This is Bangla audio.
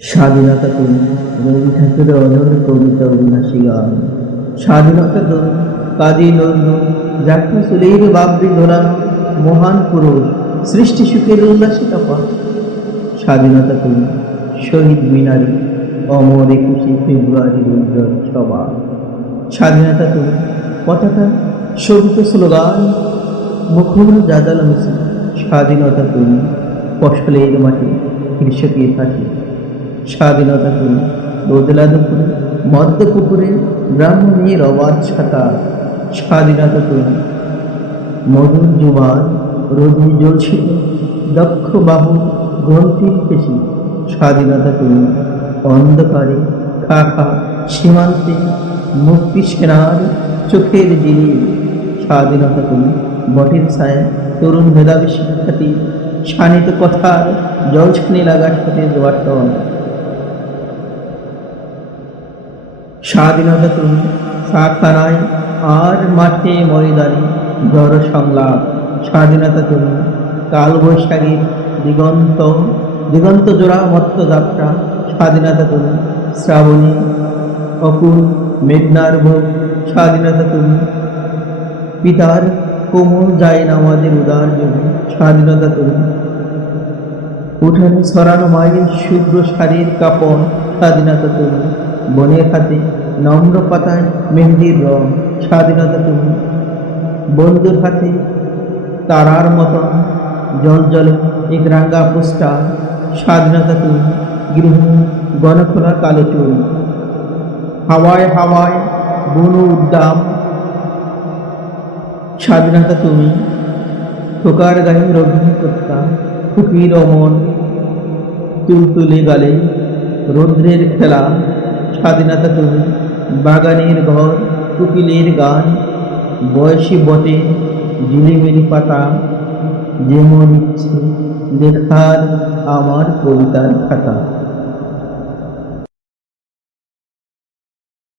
স্বাধীনতা তুমি রবি ঠাকুরের অনর কবিতা অবিনাশী গান। স্বাধীনতা তুমি কাজী নজরুল যাত্রা সুলের বাবরি ধরানো মহান পুরুষ সৃষ্টি সুখের উল্লাসিতা পথ। স্বাধীনতা তুমি শহীদ মিনারি অমর 21শে ফেব্রুয়ারি উজ্জ্বল সভা। স্বাধীনতা তুমি পতাকা শোভিত স্লোগান মুখর জাদাল মিছিল। স্বাধীনতা তুমি ফসলের মাঠে কৃষকের হাসি। স্বাধীনতা তুমি রোদেলা দুপুরে মদ্য পুকুরে ব্রাহ্মণের অবাধ সাঁতার। স্বাধীনতা তুমি মধুর জুবান রোদে জ্বলছিল দক্ষ বাহু গ্রন্থির পেশি। স্বাধীনতা তুমি অন্ধকারে খা খা সীমান্তে মুক্তি সেনার চোখের জিনিস। স্বাধীনতা তুমি বটের ছায়া তরুণ মেধাবী শিক্ষার্থী শানিত কথার জলছানি লাগা সাথে দোয়াটন। স্বাধীনতা তুমি শাখানায় আর মাঠে ময়দানে জড় সংলাপ। স্বাধীনতা তুমি কাল বৈশাখীর দিগন্ত দিগন্ত জোড়া মত্ত যাত্রা। স্বাধীনতা তুমি শ্রাবণী অকুল মেঘনার ভোগ। স্বাধীনতা তুমি পিতার কোমল যায় নামাজের উদার যোগে। স্বাধীনতা তুমি উঠানে ছড়ানো মায়ের শুভ্র শাড়ির কাপড়। স্বাধীনতা তুমি বনের হাতে নম্র পাতায় মেহেদির রং। স্বাধীনতা তুমি বন্ধুর হাতে তারার মতন জল জলে এক রাঙ্গা পোস্টার। স্বাধীনতা তুমি গৃহিণী গণখোলা কালো চুল হাওয়ায় হাওয়ায় বনু উদ্দাম। স্বাধীনতা তুমি ঠোকার গায়ে রঘুপ্রত্যা ফুকির অমন তুলতুলে গালে রৌদ্রের খেলা। স্বাধীনতা তুমি বাগানের ঘর কুকিলের গান বয়সী বটে ঝিলিমিলি পাতা যেমন ইচ্ছে লেখার আমার কবিতার খাতা।